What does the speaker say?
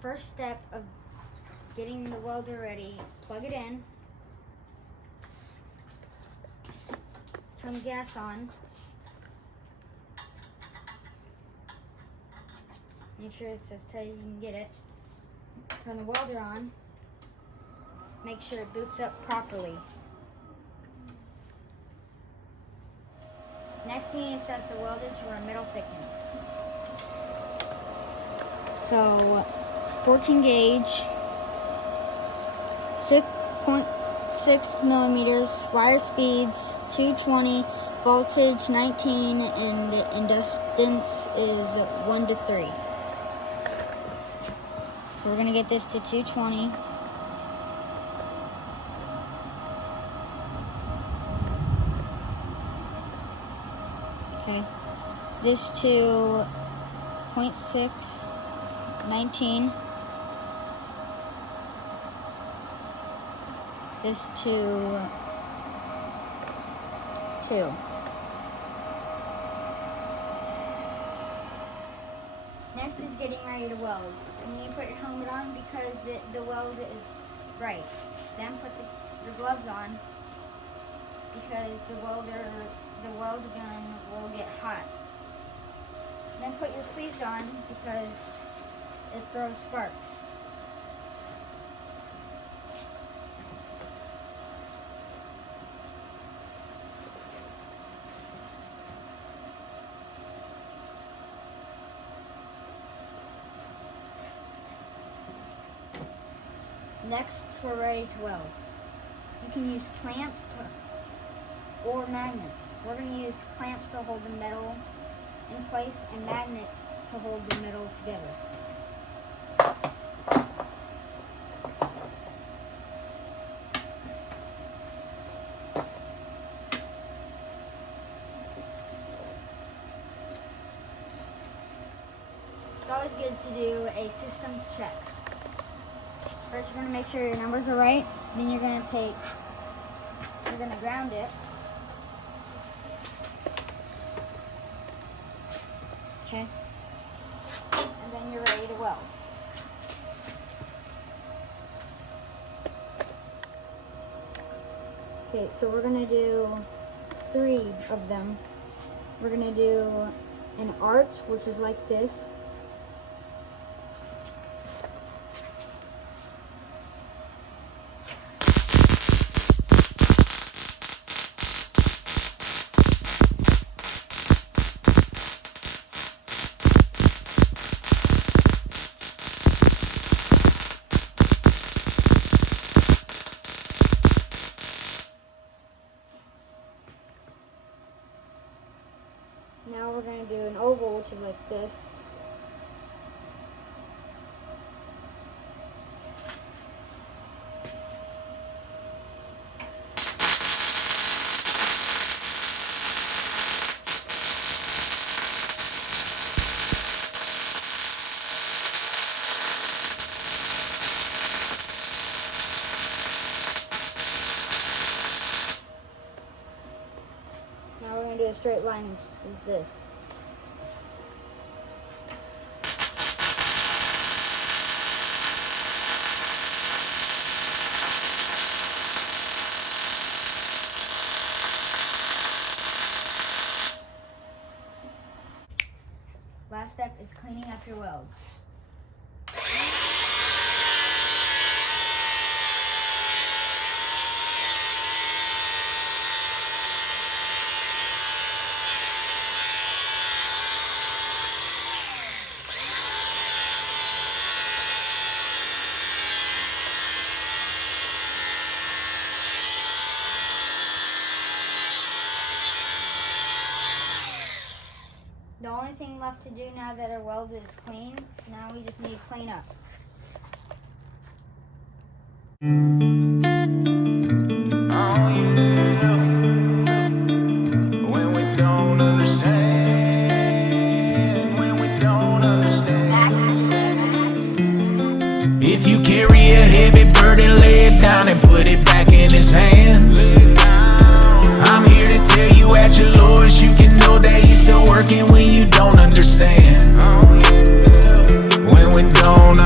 first step of getting the welder ready, plug it in, turn the gas on, make sure it's as tight as you can get it, turn the welder on, make sure it boots up properly. Next we need to set the welder to our metal thickness. So 14 gauge, 6.6 millimeters, wire speeds 220, voltage 19, and inductance is 1 to 3. So we're going to get this to 220. Okay, this to 0.6, 19. This to 2. Next is getting ready to weld. You need to put your helmet on because the weld is bright. Then put the gloves on because the weld gun will get hot. Then put your sleeves on because it throws sparks. Next, we're ready to weld. You can use clamps or magnets. We're going to use clamps to hold the metal in place and magnets to hold the metal together. It's always good to do a systems check. First, you're going to make sure your numbers are right. Then you're going to ground it. Okay. And then you're ready to weld. Okay, so we're going to do 3 of them. We're going to do an arch, which is like this. Now we're going to do an oval, which is like this. Now we're going to do a straight line, which is this. Last step is cleaning up your welds. The only thing left to do now that our weld is clean, now we just need to clean up. If you carry a heavy burden, lay it down and put it back in his hands. I'm here to tell you at your lowest, you can know that he's still working when you don't understand. When we don't